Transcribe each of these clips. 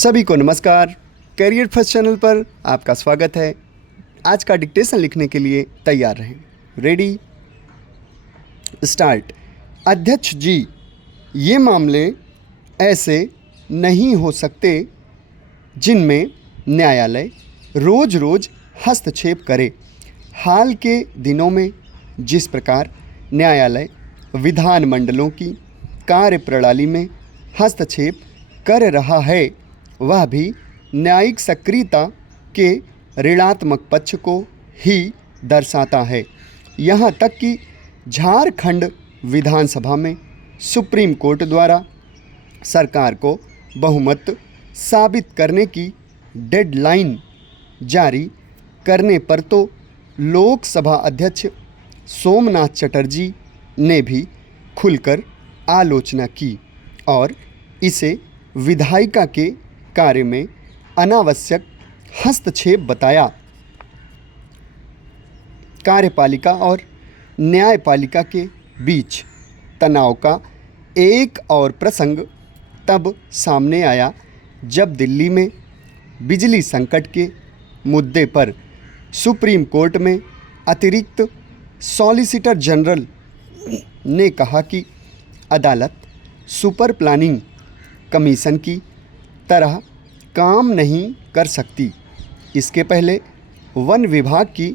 सभी को नमस्कार। करियर फर्स्ट चैनल पर आपका स्वागत है। आज का डिक्टेशन लिखने के लिए तैयार रहें। Ready start. अध्यक्ष जी, ये मामले ऐसे नहीं हो सकते जिनमें न्यायालय रोज़ रोज़ हस्तक्षेप करे। हाल के दिनों में जिस प्रकार न्यायालय विधानमंडलों की कार्यप्रणाली में हस्तक्षेप कर रहा है, वह भी न्यायिक सक्रियता के ऋणात्मक पक्ष को ही दर्शाता है। यहाँ तक कि झारखंड विधानसभा में सुप्रीम कोर्ट द्वारा सरकार को बहुमत साबित करने की डेडलाइन जारी करने पर तो लोकसभा अध्यक्ष सोमनाथ चटर्जी ने भी खुलकर आलोचना की और इसे विधायिका के कार्य में अनावश्यक हस्तक्षेप बताया। कार्यपालिका और न्यायपालिका के बीच तनाव का एक और प्रसंग तब सामने आया जब दिल्ली में बिजली संकट के मुद्दे पर सुप्रीम कोर्ट में अतिरिक्त सॉलिसिटर जनरल ने कहा कि अदालत सुपर प्लानिंग कमीशन की तरह काम नहीं कर सकती। इसके पहले वन विभाग की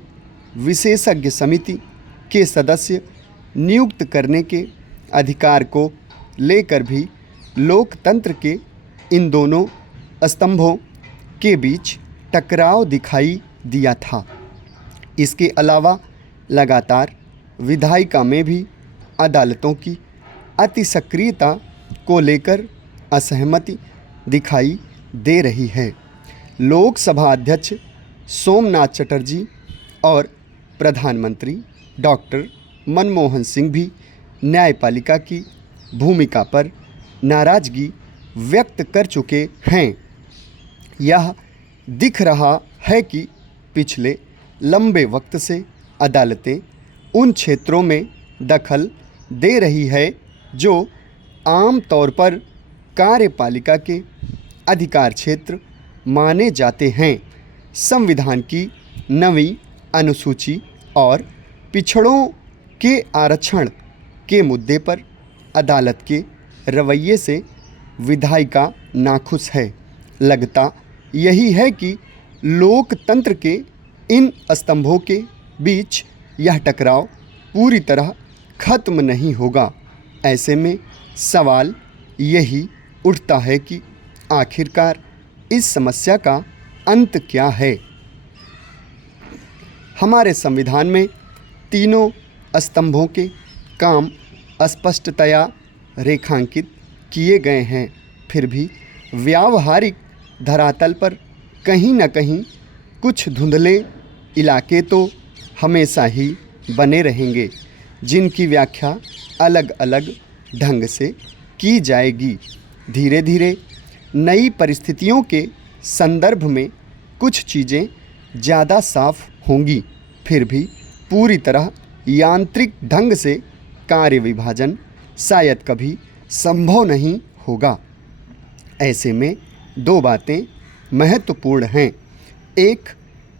विशेषज्ञ समिति के सदस्य नियुक्त करने के अधिकार को लेकर भी लोकतंत्र के इन दोनों स्तंभों के बीच टकराव दिखाई दिया था। इसके अलावा लगातार विधायिका में भी अदालतों की अति सक्रियता को लेकर असहमति दिखाई दे रही है। लोकसभा अध्यक्ष सोमनाथ चटर्जी और प्रधानमंत्री डॉक्टर मनमोहन सिंह भी न्यायपालिका की भूमिका पर नाराज़गी व्यक्त कर चुके हैं। यह दिख रहा है कि पिछले लंबे वक्त से अदालतें उन क्षेत्रों में दखल दे रही है जो आम तौर पर कार्यपालिका के अधिकार क्षेत्र माने जाते हैं। संविधान की 9वीं अनुसूची और पिछड़ों के आरक्षण के मुद्दे पर अदालत के रवैये से विधायिका नाखुश है। लगता यही है कि लोकतंत्र के इन स्तंभों के बीच यह टकराव पूरी तरह खत्म नहीं होगा। ऐसे में सवाल यही उठता है कि आखिरकार इस समस्या का अंत क्या है। हमारे संविधान में तीनों स्तंभों के काम स्पष्टतया रेखांकित किए गए हैं, फिर भी व्यावहारिक धरातल पर कहीं न कहीं कुछ धुंधले इलाके तो हमेशा ही बने रहेंगे, जिनकी व्याख्या अलग अलग ढंग से की जाएगी। धीरे धीरे नई परिस्थितियों के संदर्भ में कुछ चीज़ें ज़्यादा साफ होंगी, फिर भी पूरी तरह यांत्रिक ढंग से कार्य विभाजन शायद कभी संभव नहीं होगा। ऐसे में दो बातें महत्वपूर्ण हैं। एक,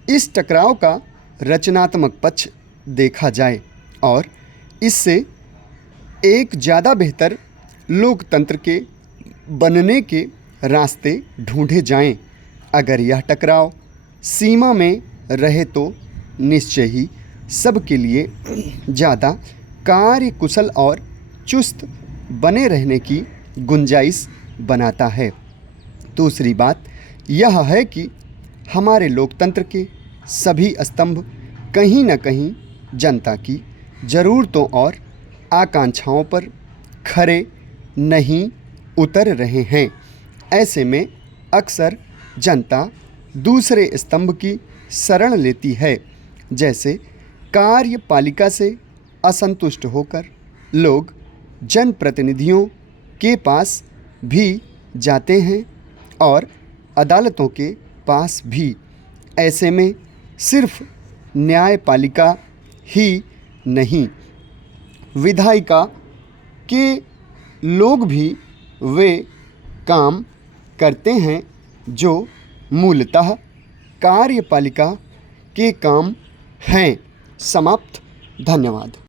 इस टकराव का रचनात्मक पक्ष देखा जाए और इससे एक ज़्यादा बेहतर लोकतंत्र के बनने के रास्ते ढूंढे जाएं। अगर यह टकराव सीमा में रहे तो निश्चय ही सबके लिए ज़्यादा कार्यकुशल और चुस्त बने रहने की गुंजाइश बनाता है। दूसरी बात यह है कि हमारे लोकतंत्र के सभी स्तंभ कहीं न कहीं जनता की ज़रूरतों और आकांक्षाओं पर खरे नहीं उतर रहे हैं। ऐसे में अक्सर जनता दूसरे स्तंभ की शरण लेती है। जैसे कार्यपालिका से असंतुष्ट होकर लोग जनप्रतिनिधियों के पास भी जाते हैं और अदालतों के पास भी। ऐसे में सिर्फ न्यायपालिका ही नहीं, विधायिका के लोग भी वे काम करते हैं जो मूलतः कार्यपालिका के काम हैं। समाप्त। धन्यवाद।